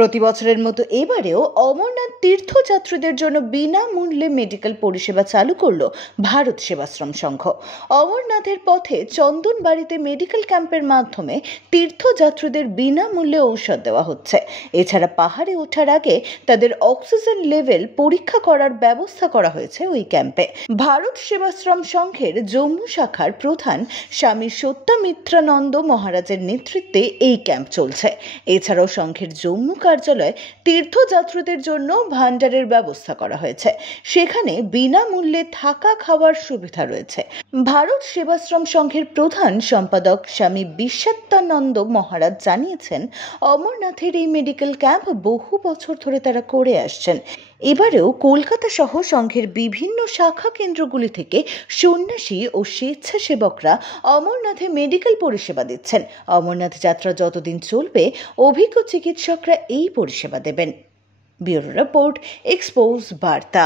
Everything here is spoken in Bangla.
প্রতি বছরের মতো এবারেও অমরনাথ তীর্থযাত্রীদের জন্য বিনামূল্যে মেডিকেল পরিষেবা চালু করল ভারত সেবাশ্রম সংঘ। অমরনাথের পথে চন্দনবাড়িতে মেডিকেল ক্যাম্পের মাধ্যমে তীর্থযাত্রীদের বিনামূল্যে ঔষধ দেওয়া হচ্ছে। এছাড়া পাহাড়ে ওঠার আগে তাদের অক্সিজেন লেভেল পরীক্ষা করার ব্যবস্থা করা হয়েছে ওই ক্যাম্পে। ভারত সেবাশ্রম সংঘের জম্মু শাখার প্রধান স্বামী সত্যমিত্রানন্দ মহারাজের নেতৃত্বে এই ক্যাম্প চলছে। এছাড়াও সংঘের জম্মু কার্যালয়ে তীর্থযাত্রীদের জন্য ভান্ডারের ব্যবস্থা করা হয়েছে। সেখানে বিনামূল্যে থাকা খাওয়ার সুবিধা রয়েছে। ভারত সেবাশ্রম সংঘের প্রধান সম্পাদক স্বামী বিশ্বাত্তানন্দ মহারাজ জানিয়েছেন, অমরনাথের এই মেডিকেল ক্যাম্প বহু বছর ধরে তারা করে আসছেন। এবারেও কলকাতা সহ সংঘের বিভিন্ন শাখা কেন্দ্রগুলি থেকে সন্ন্যাসী ও স্বেচ্ছাসেবকরা অমরনাথে মেডিকেল পরিষেবা দিচ্ছেন। অমরনাথ যাত্রা যতদিন চলবে অভিজ্ঞ চিকিৎসকরা এই পরিষেবা দেবেন। ব্যুরো রিপোর্ট, এক্সপোজ বার্তা।